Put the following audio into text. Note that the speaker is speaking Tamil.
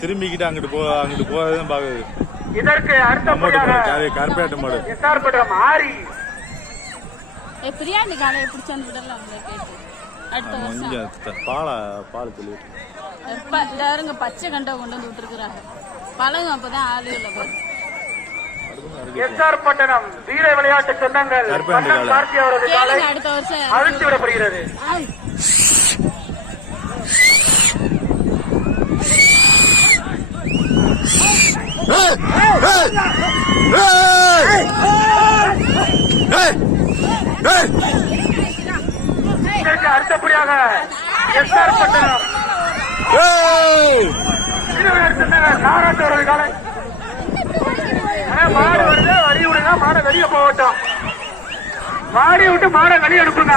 திரும்பிக்கிட்டு அங்கிட்டு போதான் பாக்குது. இதற்கு கருப்பேட்டு மாடு மாறி பிரியாணி காலையை பிடிச்சு வந்து விடலாம் கேட்டு அடுத்த வருஷம் பால் சொல்லி எல்லாருங்க பச்சை கண்டை கொண்டு வந்து விட்டுருக்குறாங்க. பழகும் அப்பதான் ஆளுகளை பாரு. எஸ்ஆர் பட்டணம் வீர விளையாட்டு சொந்தங்கள் அடுத்த வருஷம் அழித்து விடப்படுகிறது. அடுத்தபடியாக எஸ்ஆர் பட்டணம் நாராட்டவரது காலை மாடு வருது, வழி விடுங்க, மாடை வெளியே போகட்டும். மாடி விட்டு மாடை வெளியே அனுப்புங்க.